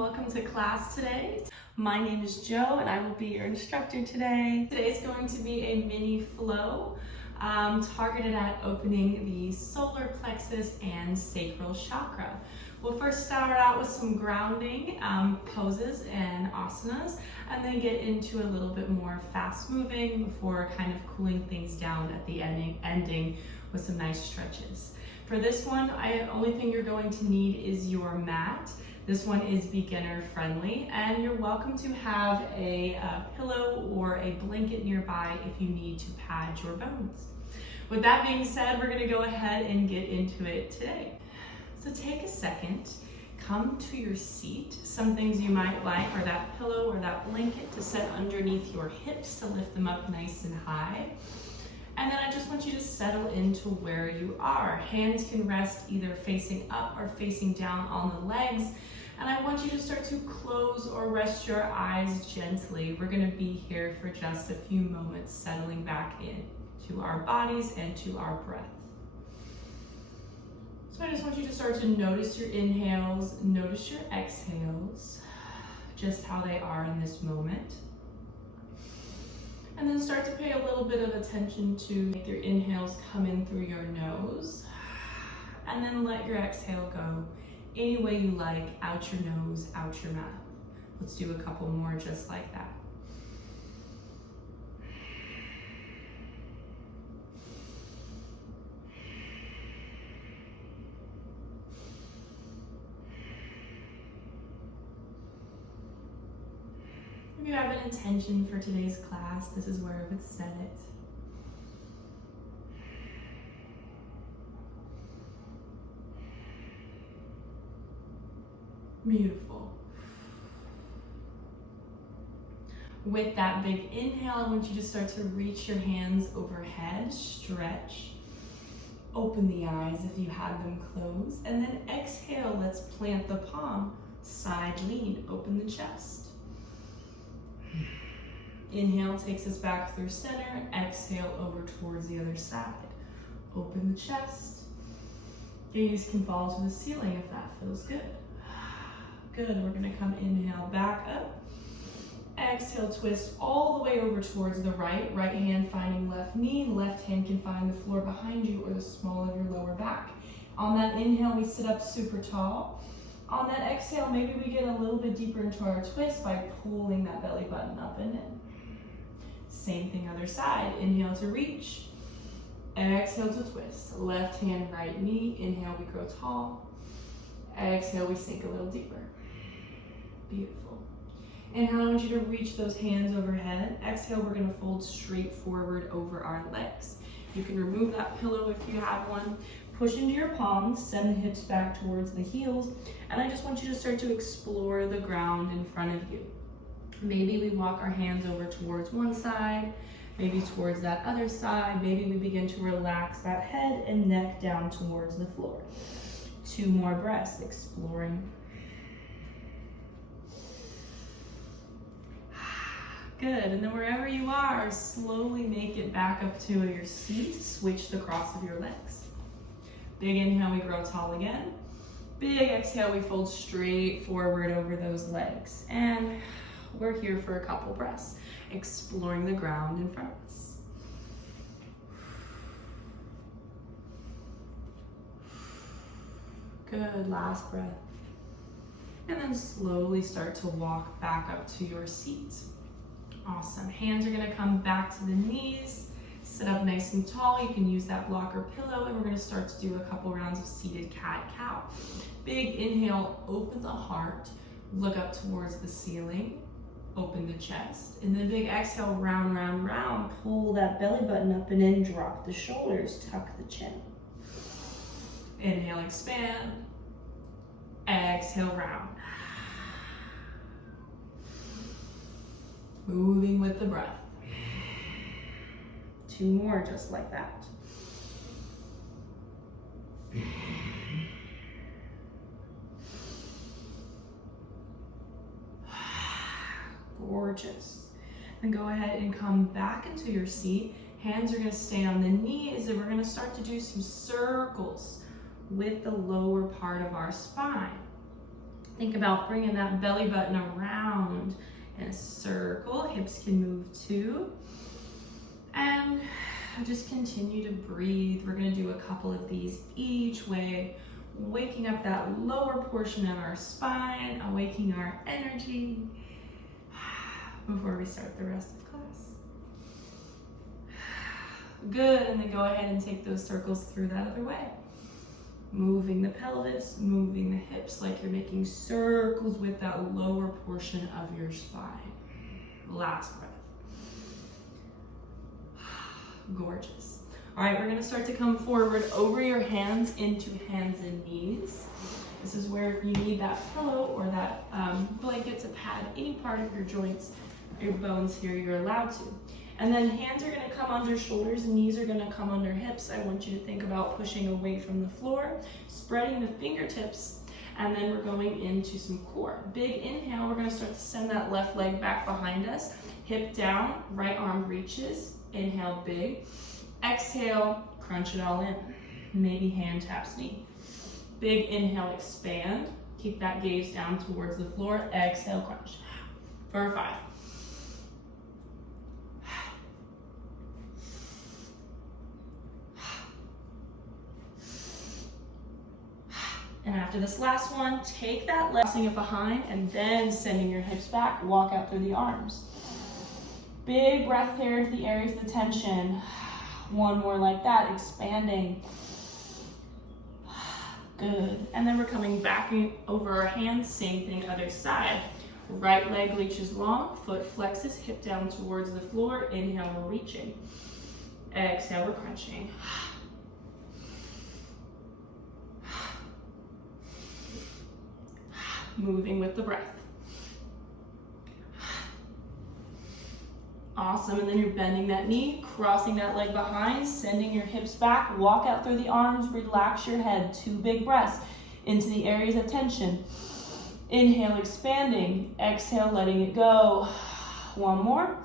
welcome to class today. My name is Jo and I will be your instructor today. Today is going to be a mini flow targeted at opening the solar plexus and sacral chakra. We'll first start out with some grounding poses and asanas, and then get into a little bit more fast moving before kind of cooling things down at the ending with some nice stretches. For this one, the only thing you're going to need is your mat. This one is beginner friendly, and you're welcome to have a pillow or a blanket nearby if you need to pad your bones. With that being said, we're going to go ahead and get into it today. So take a second, come to your seat. Some things you might like are that pillow or that blanket to set underneath your hips to lift them up nice and high. And then I just want you to settle into where you are. Hands can rest either facing up or facing down on the legs. And I want you to start to close or rest your eyes gently. We're going to be here for just a few moments, settling back in to our bodies and to our breath. So I just want you to start to notice your inhales, notice your exhales, just how they are in this moment. And then start to pay a little bit of attention to make your inhales come in through your nose. And then let your exhale go any way you like, out your nose, out your mouth. Let's do a couple more just like that. If you have an intention for today's class, this is where I would set it. Beautiful. With that big inhale, I want you to start to reach your hands overhead, stretch. Open the eyes if you have them closed, and then exhale, let's plant the palm, side lean, open the chest. Inhale takes us back through center, exhale over towards the other side. Open the chest. Gaze can fall to the ceiling if that feels good. Good, we're gonna come inhale back up. Exhale, twist all the way over towards the right. Right hand finding left knee, left hand can find the floor behind you or the small of your lower back. On that inhale, we sit up super tall. On that exhale, maybe we get a little bit deeper into our twist by pulling that belly button up and in. Same thing other side. Inhale to reach. Exhale to twist. Left hand, right knee. Inhale, we grow tall. Exhale, we sink a little deeper. Beautiful. Inhale, I want you to reach those hands overhead. Exhale, we're gonna fold straight forward over our legs. You can remove that pillow if you have one. Push into your palms, send the hips back towards the heels, and I just want you to start to explore the ground in front of you. Maybe we walk our hands over towards one side, maybe towards that other side. Maybe we begin to relax that head and neck down towards the floor. 2 more breaths, exploring. Good, and then wherever you are, slowly make it back up to your seat. Switch the cross of your legs. Big inhale, we grow tall again. Big exhale, we fold straight forward over those legs. And we're here for a couple breaths, exploring the ground in front of us. Good, last breath. And then slowly start to walk back up to your seat. Awesome, hands are gonna come back to the knees. Sit up nice and tall. You can use that blocker pillow, and we're gonna start to do a couple rounds of seated cat-cow. Big inhale, open the heart, look up towards the ceiling, open the chest, and then big exhale, round, round, round. Pull that belly button up and in, drop the shoulders, tuck the chin. Inhale, expand. Exhale, round. Moving with the breath. 2 more just like that. Gorgeous. Then go ahead and come back into your seat. Hands are going to stay on the knees, and we're going to start to do some circles with the lower part of our spine. Think about bringing that belly button around in a circle. Hips can move too. And just continue to breathe. We're gonna do a couple of these each way, waking up that lower portion of our spine, awakening our energy before we start the rest of class. Good, and then go ahead and take those circles through that other way. Moving the pelvis, moving the hips like you're making circles with that lower portion of your spine. Last breath. Gorgeous. All right, we're gonna start to come forward over your hands into hands and knees. This is where if you need that pillow or that blanket to pad any part of your joints, your bones here, you're allowed to. And then hands are gonna come under shoulders, knees are gonna come under hips. I want you to think about pushing away from the floor, spreading the fingertips, and then we're going into some core. Big inhale, we're gonna start to send that left leg back behind us. Hip down, right arm reaches. Inhale, big. Exhale, crunch it all in. Maybe hand taps knee. Big inhale, expand. Keep that gaze down towards the floor. Exhale, crunch. For 5. And after this last one, take that leg, pressing it behind, and then sending your hips back. Walk out through the arms. Big breath here into the areas of the tension. One more like that, expanding. Good. And then we're coming back over our hands, same thing other side. Right leg reaches long, foot flexes, hip down towards the floor. Inhale, we're reaching. Exhale, we're crunching. Moving with the breath. Awesome, and then you're bending that knee, crossing that leg behind, sending your hips back, walk out through the arms, relax your head, 2 big breaths into the areas of tension. Inhale, expanding, exhale, letting it go. One more.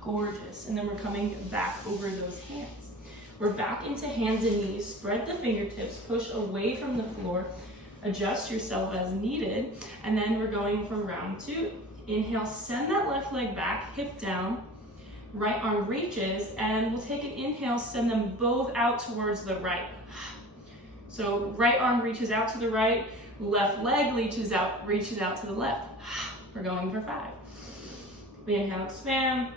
Gorgeous, and then we're coming back over those hands. We're back into hands and knees, spread the fingertips, push away from the floor, adjust yourself as needed, and then we're going from round 2. Inhale, send that left leg back, hip down, right arm reaches, and we'll take an inhale, send them both out towards the right. So right arm reaches out to the right, left leg reaches out to the left. We're going for 5. Inhale, expand.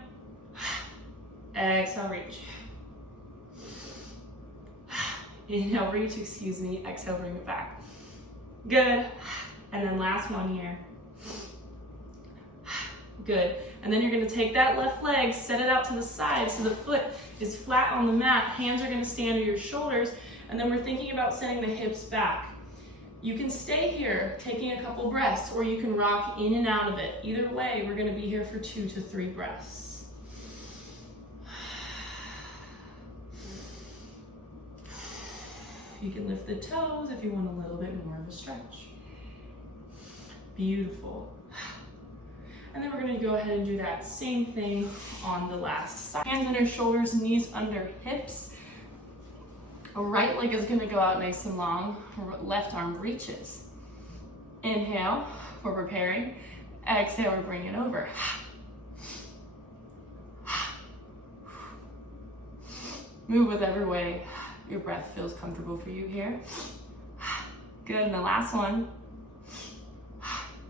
Exhale, reach. Inhale, reach, exhale, bring it back. Good. And then last one here. Good. And then you're going to take that left leg, set it out to the side so the foot is flat on the mat. Hands are going to stay under your shoulders. And then we're thinking about sending the hips back. You can stay here, taking a couple breaths, or you can rock in and out of it. Either way, we're going to be here for 2 to 3 breaths. You can lift the toes if you want a little bit more of a stretch. Beautiful. And then we're going to go ahead and do that same thing on the last side. Hands under shoulders, knees under hips. Right leg is going to go out nice and long. Left arm reaches. Inhale, we're preparing. Exhale, we're bringing it over. Move with every way your breath feels comfortable for you here. Good, and the last one.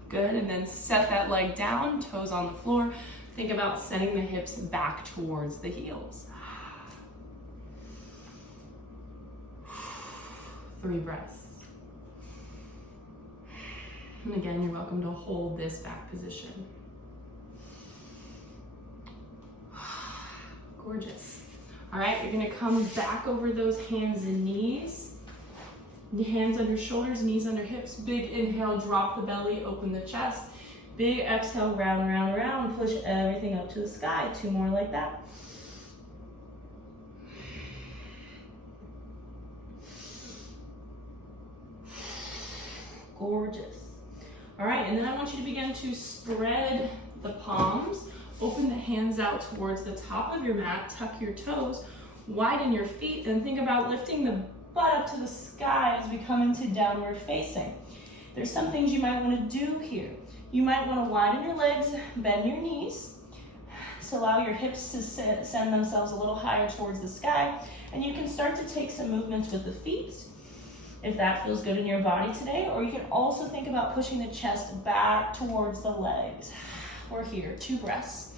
Good, and then set that leg down, toes on the floor. Think about sending the hips back towards the heels. 3 breaths. And again, you're welcome to hold this back position. Gorgeous. All right, you're gonna come back over those hands and knees. Hands under shoulders, knees under hips. Big inhale, drop the belly, open the chest. Big exhale, round, round, round. Push everything up to the sky. 2 more like that. Gorgeous. All right, and then I want you to begin to spread the palms. Open the hands out towards the top of your mat. Tuck your toes. Widen your feet. Then think about lifting the butt up to the sky as we come into downward facing. There's some things you might want to do here. You might want to widen your legs, bend your knees. So allow your hips to send themselves a little higher towards the sky. And you can start to take some movements with the feet, if that feels good in your body today. Or you can also think about pushing the chest back towards the legs. We're here, 2 breaths.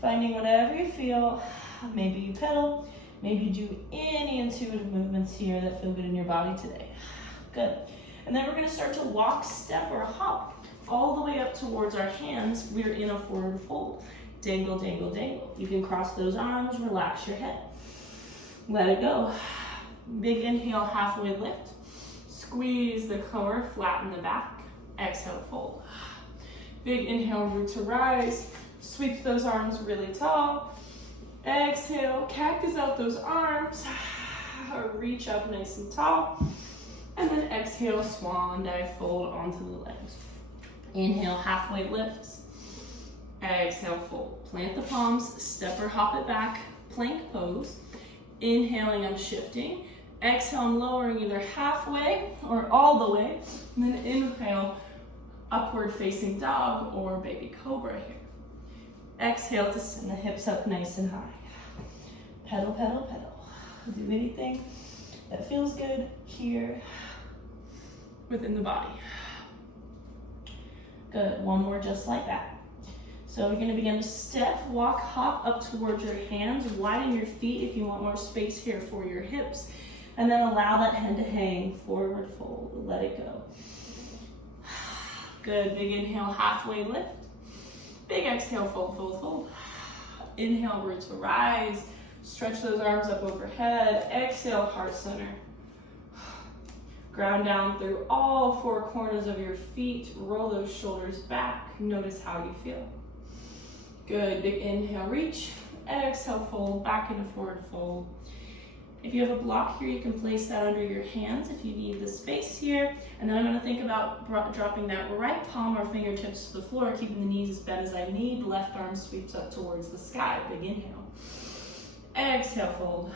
Finding whatever you feel. Maybe you pedal. Maybe you do any intuitive movements here that feel good in your body today. Good. And then we're going to start to walk, step, or hop all the way up towards our hands. We're in a forward fold. Dangle, dangle, dangle. You can cross those arms, relax your head. Let it go. Big inhale, halfway lift. Squeeze the core, flatten the back. Exhale, fold. Big inhale, root to rise. Sweep those arms really tall. Exhale, cactus out those arms. Reach up nice and tall. And then exhale, swan dive, fold onto the legs. Inhale, halfway lifts. Exhale, fold. Plant the palms, step or hop it back, plank pose. Inhaling, I'm shifting. Exhale, I'm lowering either halfway or all the way. And then inhale, upward facing dog or baby cobra here. Exhale to send the hips up nice and high. Pedal, pedal, pedal. Do anything that feels good here within the body. Good, one more just like that. So you're gonna begin to step, walk, hop up towards your hands, widen your feet if you want more space here for your hips, and then allow that head to hang, forward fold, let it go. Good, big inhale, halfway lift. Big exhale, fold, fold, fold. Inhale, root to rise. Stretch those arms up overhead. Exhale, heart center. Ground down through all 4 corners of your feet. Roll those shoulders back. Notice how you feel. Good, big inhale, reach. Exhale, fold, back into forward fold. If you have a block here, you can place that under your hands if you need the space here. And then I'm gonna think about dropping that right palm or fingertips to the floor, keeping the knees as bent as I need. Left arm sweeps up towards the sky, big inhale. Exhale, fold.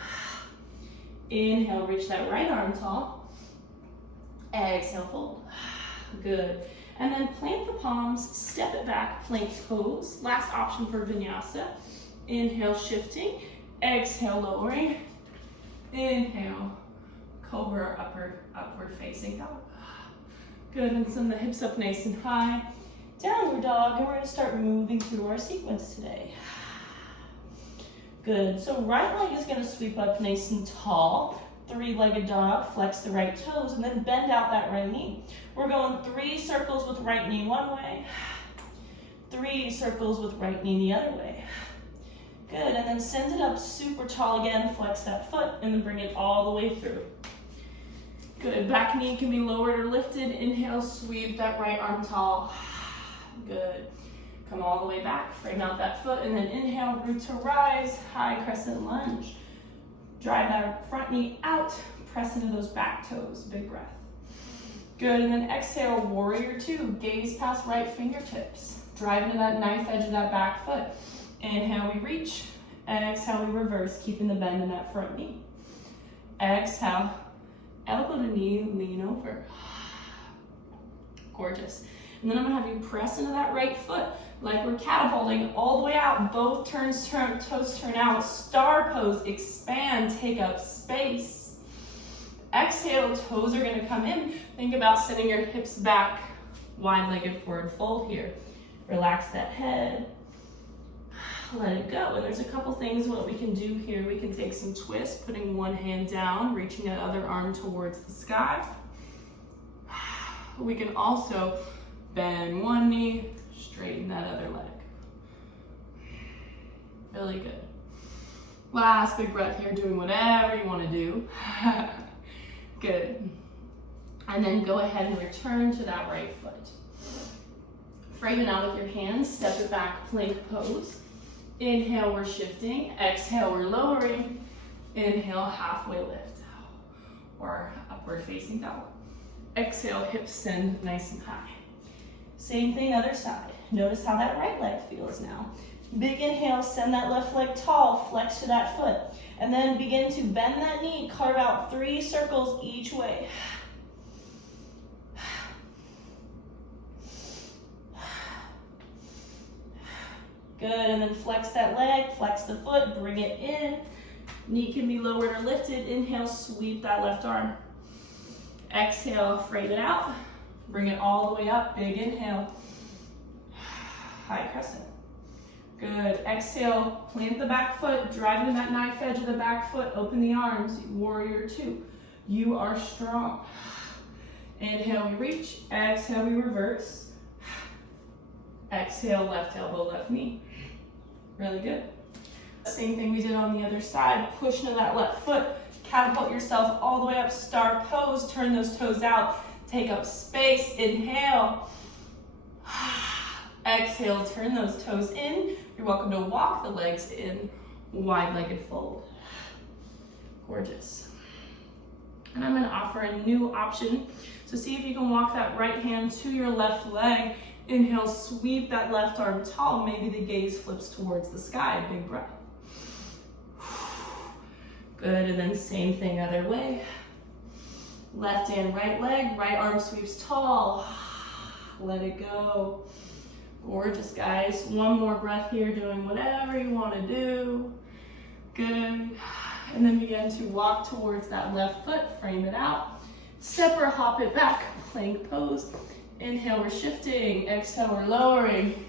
Inhale, reach that right arm tall. Exhale, fold. Good. And then plant the palms, step it back, plank pose. Last option for vinyasa. Inhale, shifting. Exhale, lowering. Inhale, cobra, upward facing dog. Good, and send the hips up nice and high. Downward dog, and we're gonna start moving through our sequence today. Good, so right leg is gonna sweep up nice and tall. 3-legged dog, flex the right toes, and then bend out that right knee. We're going 3 circles with right knee one way, 3 circles with right knee the other way. Good, and then send it up super tall again, flex that foot, and then bring it all the way through. Good, back knee can be lowered or lifted. Inhale, sweep that right arm tall. Good, come all the way back, frame out that foot, and then inhale, root to rise, high crescent lunge. Drive that front knee out, press into those back toes, big breath. Good, and then exhale, warrior 2, gaze past right fingertips. Drive into that knife edge of that back foot. Inhale, we reach. Exhale, we reverse, keeping the bend in that front knee. Exhale, elbow to knee, lean over. Gorgeous. And then I'm gonna have you press into that right foot like we're catapulting all the way out. Both toes turn out. Star pose, expand, take up space. Exhale, toes are gonna come in. Think about sending your hips back, wide-legged forward fold here. Relax that head. Let it go. And there's a couple things what we can do here. We can take some twists, putting one hand down, reaching that other arm towards the sky. We can also bend one knee, straighten that other leg. Really good. Last big breath here, doing whatever you want to do. Good. And then go ahead and return to that right foot. Frame it out with your hands, step it back, plank pose. Inhale, we're shifting. Exhale, we're lowering. Inhale, halfway lift or upward facing dog. Exhale, hips send nice and high. Same thing, other side. Notice how that right leg feels now. Big inhale, send that left leg tall, flex to that foot. And then begin to bend that knee, carve out 3 circles each way. Good, and then flex that leg, flex the foot, bring it in. Knee can be lowered or lifted. Inhale, sweep that left arm. Exhale, frame it out. Bring it all the way up, big inhale. High crescent. Good, exhale, plant the back foot, drive into that knife edge of the back foot, open the arms, warrior 2. You are strong. Inhale, we reach, exhale, we reverse. Exhale, left elbow, left knee. Really good. Same thing we did on the other side. Push into that left foot. Catapult yourself all the way up. Star pose. Turn those toes out. Take up space. Inhale. Exhale. Turn those toes in. You're welcome to walk the legs in. Wide-legged fold. Gorgeous. And I'm going to offer a new option. So see if you can walk that right hand to your left leg. Inhale, sweep that left arm tall. Maybe the gaze flips towards the sky. Big breath. Good, and then same thing other way. Left and right leg, right arm sweeps tall. Let it go. Gorgeous, guys. One more breath here, doing whatever you want to do. Good. And then begin to walk towards that left foot, frame it out. Step or hop it back, plank pose. Inhale, we're shifting. Exhale, we're lowering.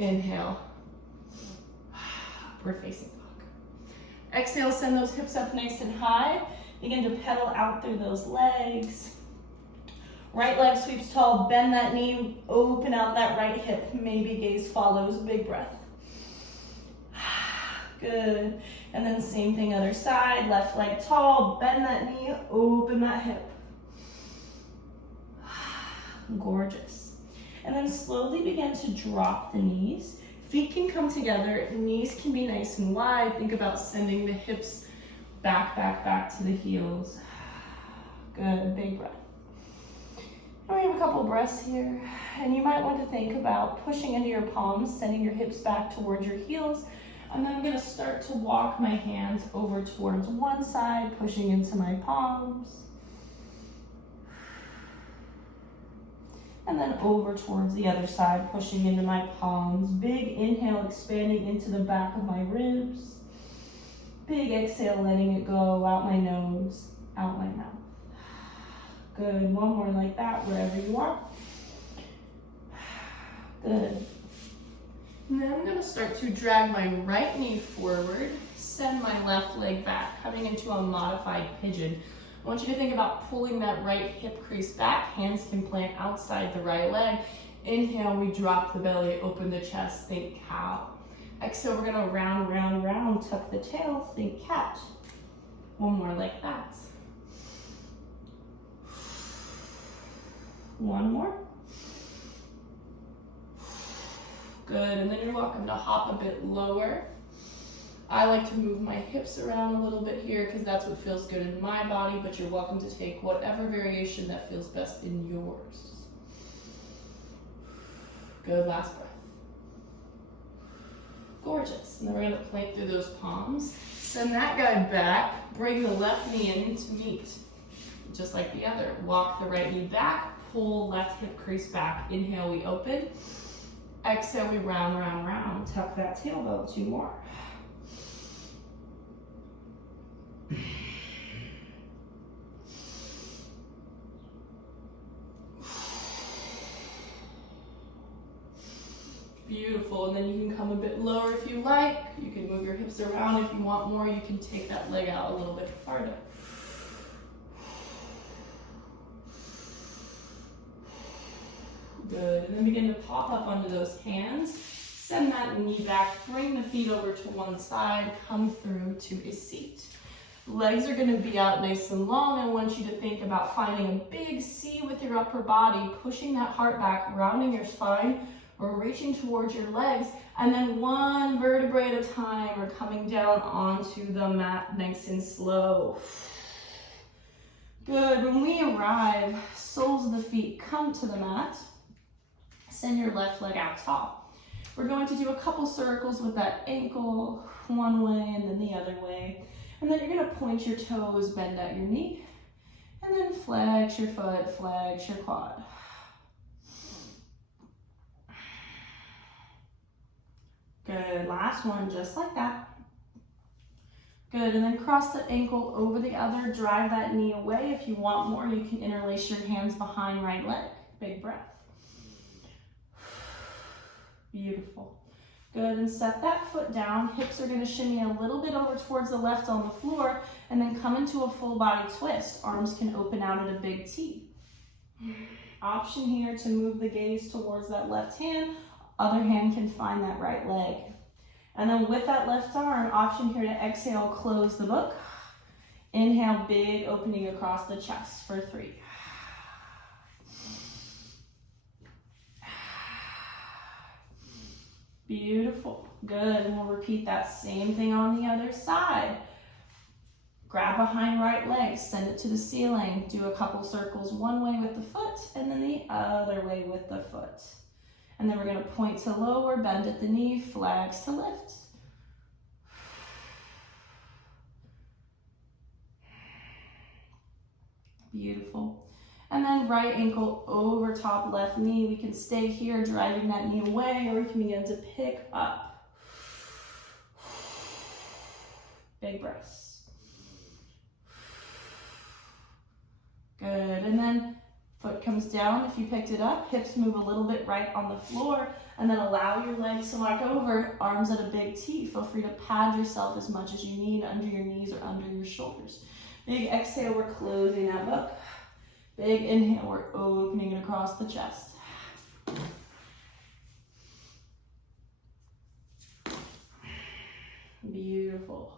Inhale. Upward facing dog. Exhale, send those hips up nice and high. Begin to pedal out through those legs. Right leg sweeps tall, bend that knee, open out that right hip. Maybe gaze follows, big breath. Good. And then same thing other side, left leg tall, bend that knee, open that hip. Gorgeous. And then slowly begin to drop the knees. Feet can come together, knees can be nice and wide. Think about sending the hips back, back, back to the heels. Good, big breath. And we have a couple breaths here. And you might want to think about pushing into your palms, sending your hips back towards your heels. And then I'm gonna start to walk my hands over towards one side, pushing into my palms. And then over towards the other side, pushing into my palms. Big inhale, expanding into the back of my ribs. Big exhale, letting it go out my nose, out my mouth. Good, one more like that, wherever you are. Good. And then I'm gonna start to drag my right knee forward, send my left leg back, coming into a modified pigeon. I want you to think about pulling that right hip crease back. Hands can plant outside the right leg. Inhale, we drop the belly, open the chest, think cow. Exhale, we're gonna round, round, round, tuck the tail, think cat. One more like that. One more. Good, and then you're welcome to hop a bit lower. I like to move my hips around a little bit here because that's what feels good in my body, but you're welcome to take whatever variation that feels best in yours. Good, last breath. Gorgeous, and then we're gonna plank through those palms. Send that guy back, bring the left knee in to meet, just like the other. Walk the right knee back, pull left hip crease back. Inhale, we open. Exhale, we round, round, round. Tuck that tailbone, 2 more. Beautiful, and then you can come a bit lower if you like. You can move your hips around if you want more. You can take that leg out a little bit farther. Good, and then begin to pop up onto those hands. Send that knee back, bring the feet over to one side, come through to a seat. Legs are gonna be out nice and long. I want you to think about finding a big C with your upper body, pushing that heart back, rounding your spine, or reaching towards your legs, and then one vertebrae at a time, or coming down onto the mat nice and slow. Good, when we arrive, soles of the feet come to the mat. Send your left leg out tall. We're going to do a couple circles with that ankle, one way and then the other way. And then you're gonna point your toes, bend at your knee, and then flex your foot, flex your quad. Good, last one, just like that. Good, and then cross the ankle over the other, drive that knee away. If you want more, you can interlace your hands behind right leg. Big breath. Beautiful. Good, and set that foot down. Hips are gonna shimmy a little bit over towards the left on the floor, and then come into a full body twist. Arms can open out at a big T. Option here to move the gaze towards that left hand. Other hand can find that right leg. And then with that left arm, option here to exhale, close the book. Inhale, big opening across the chest for 3. Beautiful, good, and we'll repeat that same thing on the other side. Grab behind right leg, send it to the ceiling, do a couple circles one way with the foot, and then the other way with the foot. And then we're gonna point to lower, bend at the knee, flex to lift. Beautiful. And then right ankle over top left knee. We can stay here, driving that knee away, or we can begin to pick up. Big breaths. Good, and then foot comes down. If you picked it up, hips move a little bit right on the floor, and then allow your legs to walk over, arms at a big T. Feel free to pad yourself as much as you need under your knees or under your shoulders. Big exhale, we're closing that book. Big inhale, we're opening it across the chest. Beautiful.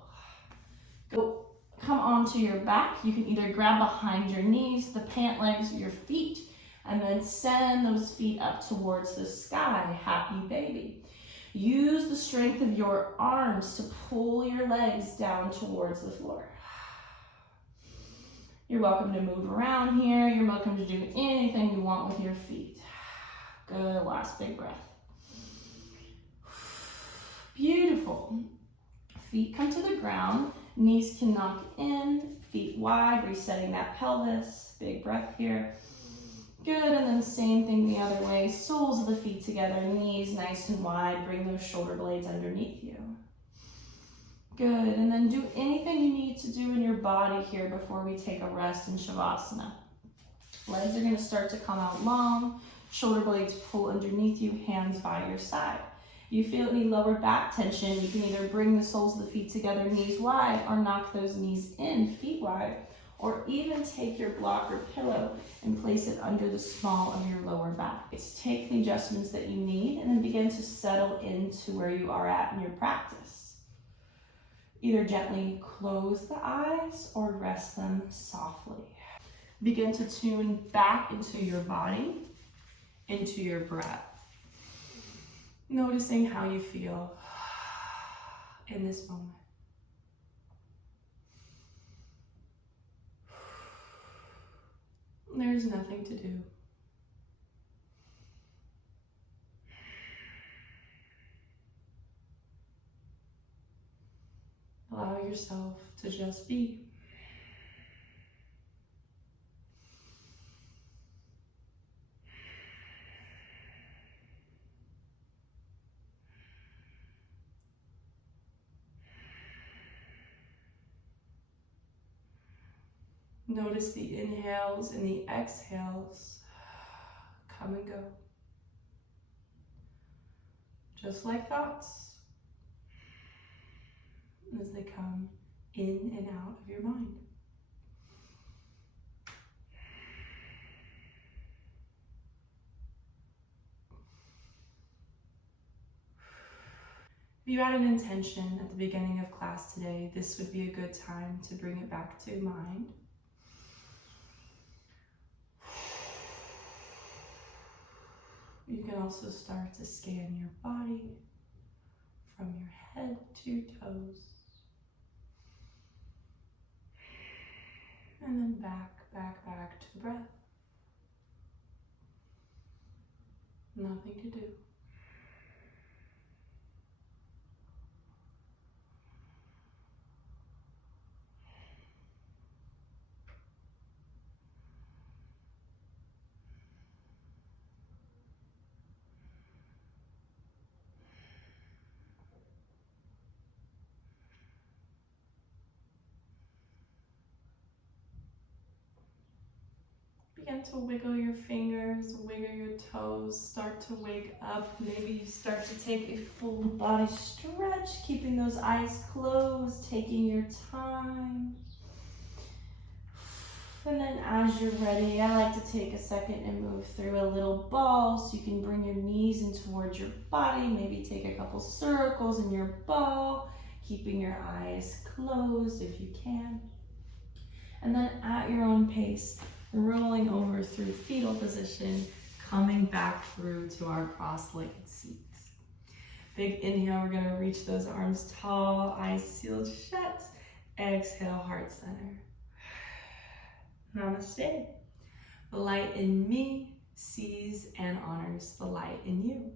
Go, come onto your back. You can either grab behind your knees, the pant legs, your feet, and then send those feet up towards the sky. Happy baby. Use the strength of your arms to pull your legs down towards the floor. You're welcome to move around here. You're welcome to do anything you want with your feet. Good, last big breath. Beautiful. Feet come to the ground. Knees can knock in, feet wide, resetting that pelvis. Big breath here. Good, and then same thing the other way. Soles of the feet together, knees nice and wide. Bring those shoulder blades underneath you. Good, and then do anything you need to do in your body here before we take a rest in Shavasana. Legs are gonna start to come out long, shoulder blades pull underneath you, hands by your side. If you feel any lower back tension, you can either bring the soles of the feet together, knees wide, or knock those knees in, feet wide, or even take your block or pillow and place it under the small of your lower back. It's take the adjustments that you need and then begin to settle into where you are at in your practice. Either gently close the eyes or rest them softly. Begin to tune back into your body, into your breath. Noticing how you feel in this moment. There's nothing to do. Allow yourself to just be. Notice the inhales and the exhales come and go. Just like thoughts. As they come in and out of your mind. If you had an intention at the beginning of class today, this would be a good time to bring it back to mind. You can also start to scan your body from your head to your toes. And then back to the breath. Nothing to do. begin to wiggle your fingers, wiggle your toes, start to wake up. Maybe you start to take a full body stretch, keeping those eyes closed, taking your time. And then as you're ready, I like to take a second and move through a little ball so you can bring your knees in towards your body. Maybe take a couple circles in your ball, keeping your eyes closed if you can. And then at your own pace, rolling over through fetal position, coming back through to our cross-legged seats. Big inhale, we're gonna reach those arms tall, eyes sealed shut. Exhale, heart center. Namaste. The light in me sees and honors the light in you.